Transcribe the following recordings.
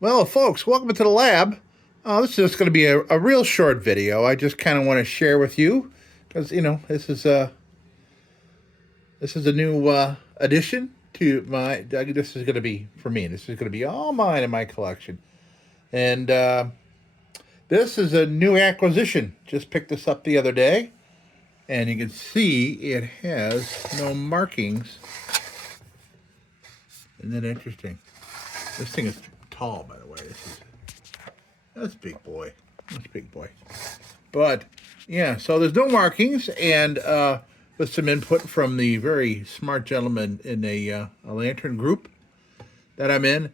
Well, folks, welcome to the lab. This is just going to be a real short video. I just kind of want to share with you because, you know, this is a new addition to my. This is going to be for me. This is going to be all mine in my collection, and this is a new acquisition. Just picked this up the other day, and you can see it has no markings. Isn't that interesting? This thing is tall, by the way. That's big boy. That's big boy. But yeah, so there's no markings, and with some input from the very smart gentleman in a lantern group that I'm in.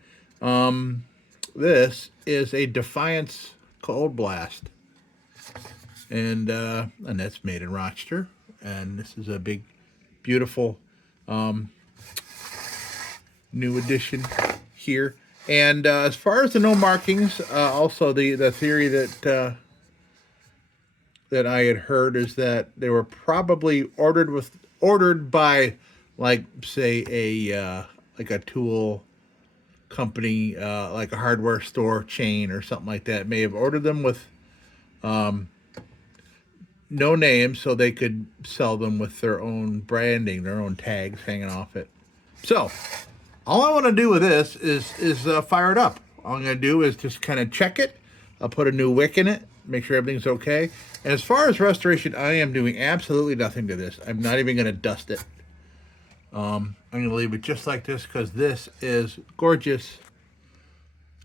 This is a Defiance Cold Blast, and that's made in Rochester, and this is a big, beautiful new addition here. And as far as the no markings, also the theory that I had heard is that they were probably ordered by, like, say a tool company, like a hardware store chain or something like that, may have ordered them with no name, so they could sell them with their own branding, their own tags hanging off it. So all I want to do with this is fire it up. All I'm going to do is just kind of check it. I'll put a new wick in it, make sure everything's okay. And as far as restoration, I am doing absolutely nothing to this. I'm not even going to dust it. I'm going to leave it just like this because this is gorgeous,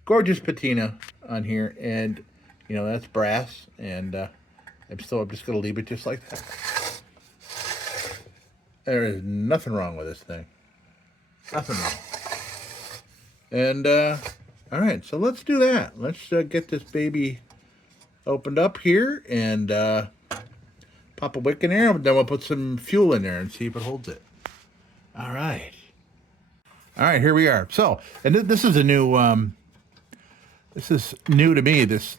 gorgeous patina on here. And, you know, that's brass. And I'm just going to leave it just like that. There is nothing wrong with this thing. Nothing wrong. And, all right, so let's do that. Let's get this baby opened up here and pop a wick in there. Then we'll put some fuel in there and see if it holds it. All right. All right, here we are. So, and this is a new, this is new to me. This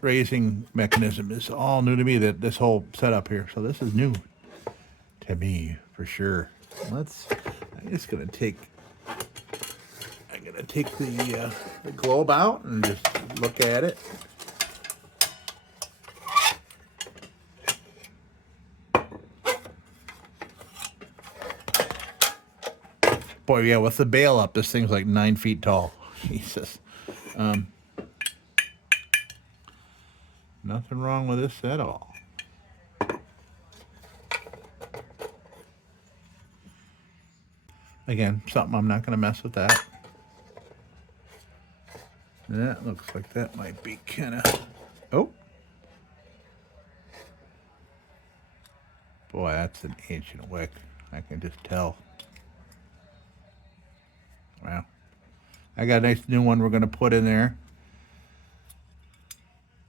raising mechanism is all new to me, this whole setup here. So this is new to me for sure. I'm just going to take the globe out and just look at it. Boy, yeah, with the bail up, this thing's like 9 feet tall. Jesus. Nothing wrong with this at all. Again, something I'm not going to mess with that. That looks like that might be kind of... Oh. Boy, that's an ancient wick. I can just tell. Wow. I got a nice new one we're going to put in there.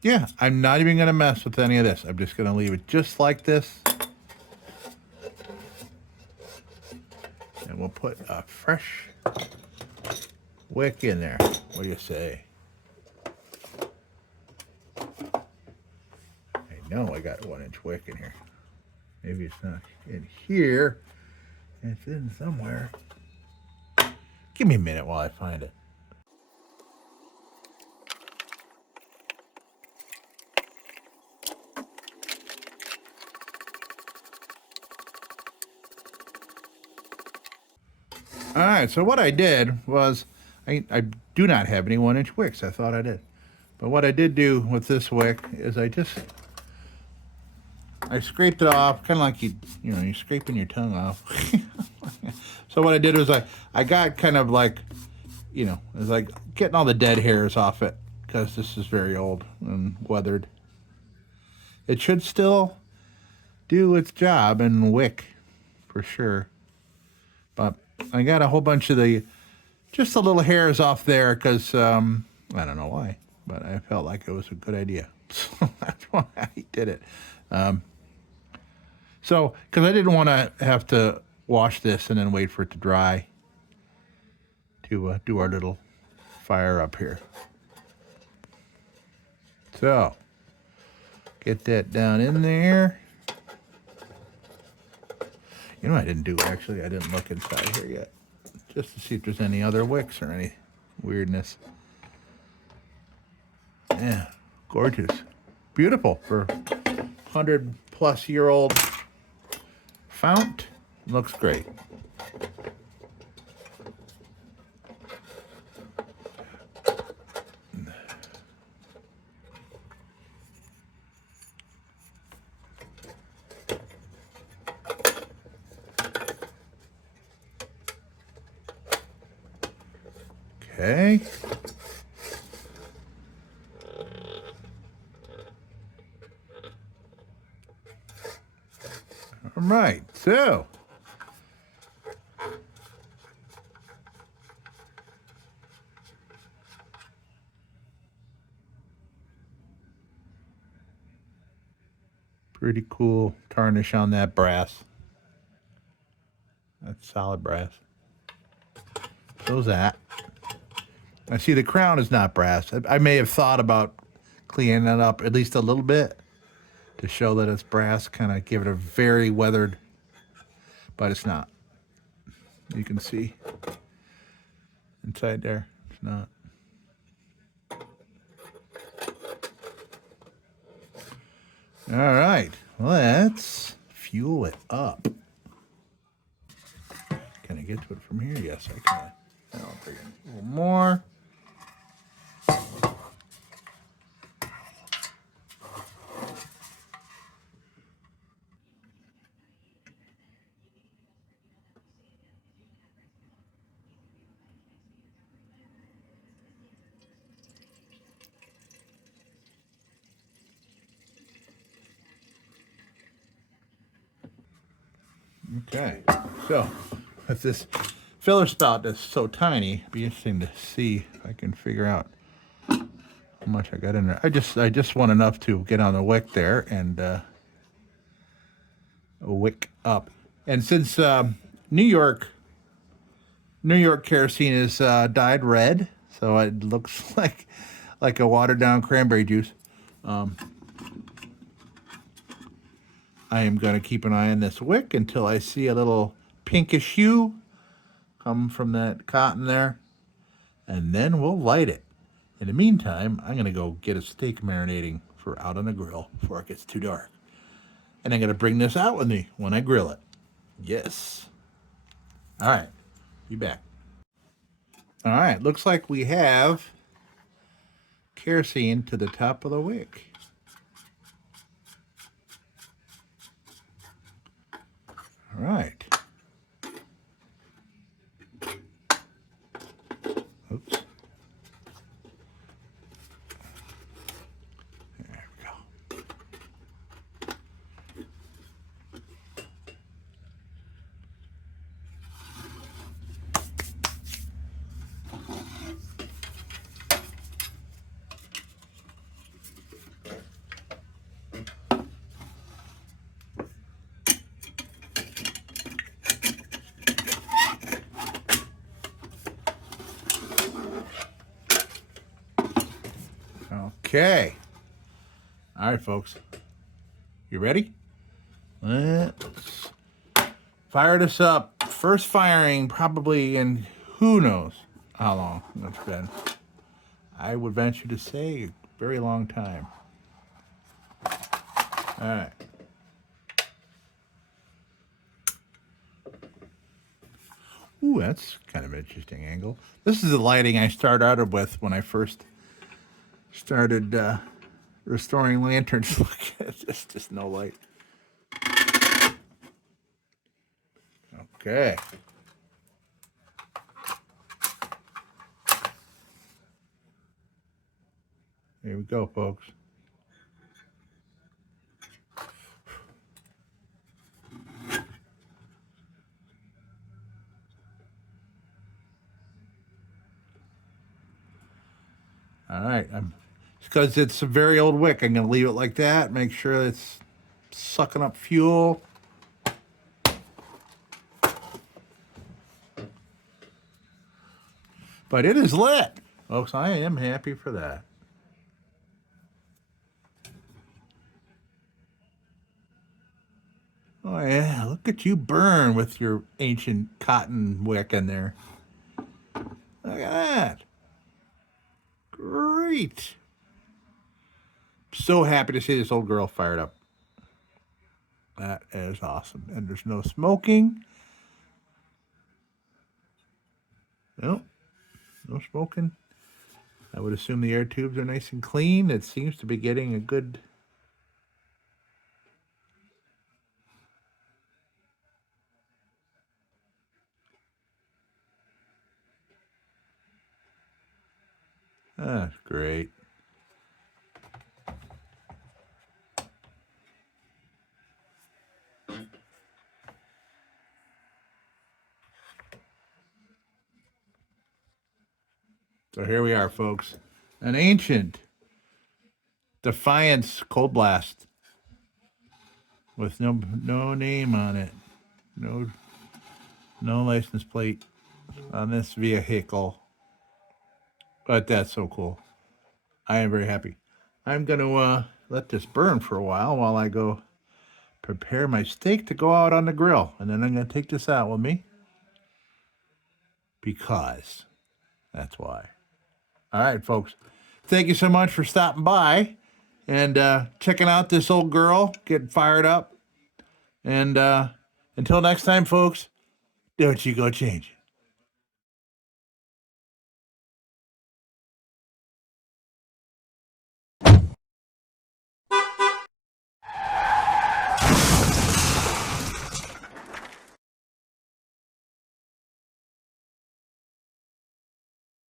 Yeah, I'm not even going to mess with any of this. I'm just going to leave it just like this. And we'll put a fresh wick in there. What do you say? I know I got a 1-inch wick in here. Maybe it's not in here. It's in somewhere. Give me a minute while I find it. All right, so what I did was, I do not have any 1-inch wicks. I thought I did. But what I did do with this wick is I scraped it off, kind of like you're scraping your tongue off. So what I did was I got kind of like, it was like getting all the dead hairs off it because this is very old and weathered. It should still do its job and wick for sure. But I got a whole bunch of just the little hairs off there because I don't know why, but I felt like it was a good idea. So that's why I did it. So, because I didn't want to have to wash this and then wait for it to dry to do our little fire up here. So, get that down in there. You know what I didn't do, actually? I didn't look inside here yet. Just to see if there's any other wicks or any weirdness. Yeah, gorgeous. Beautiful for 100-plus-year-old fount. Looks great. Okay. All right, so pretty cool tarnish on that brass. That's solid brass. So's that. I see the crown is not brass. I may have thought about cleaning it up at least a little bit to show that it's brass, kind of give it a very weathered, but it's not. You can see inside there, it's not. All right, let's fuel it up. Can I get to it from here? Yes, I can. I'll bring in a little more. Okay, so with this filler spout that's so tiny, it'd be interesting to see if I can figure out how much I got in there. I just want enough to get on the wick there and wick up. And since New York kerosene is dyed red, so it looks like a watered down cranberry juice. I am going to keep an eye on this wick until I see a little pinkish hue come from that cotton there, and then we'll light it. In the meantime, I'm going to go get a steak marinating for out on the grill before it gets too dark. And I'm going to bring this out with me when I grill it. Yes. All right. Be back. All right. Looks like we have kerosene to the top of the wick. All right. Oops. There we go. Okay. All right, folks. You ready? Let's fire this up. First firing probably in who knows how long it's been. I would venture to say a very long time. All right. Ooh, that's kind of an interesting angle. This is the lighting I started out with when I first started restoring lanterns. Look, it's just no light. Okay. Here we go, folks. All right, because it's a very old wick, I'm going to leave it like that, make sure it's sucking up fuel. But it is lit, folks. I am happy for that. Oh yeah, look at you burn with your ancient cotton wick in there. Look at that. Great. So happy to see this old girl fired up. That is awesome. And there's no smoking. Nope, no smoking. I would assume the air tubes are nice and clean. It seems to be getting a good... That's great. So here we are, folks. An ancient Defiance cold blast with no name on it. No license plate on this vehicle. But that's so cool. I am very happy. I'm going to let this burn for a while I go prepare my steak to go out on the grill. And then I'm going to take this out with me. Because that's why. All right, folks. Thank you so much for stopping by and checking out this old girl getting fired up. And until next time, folks, don't you go change.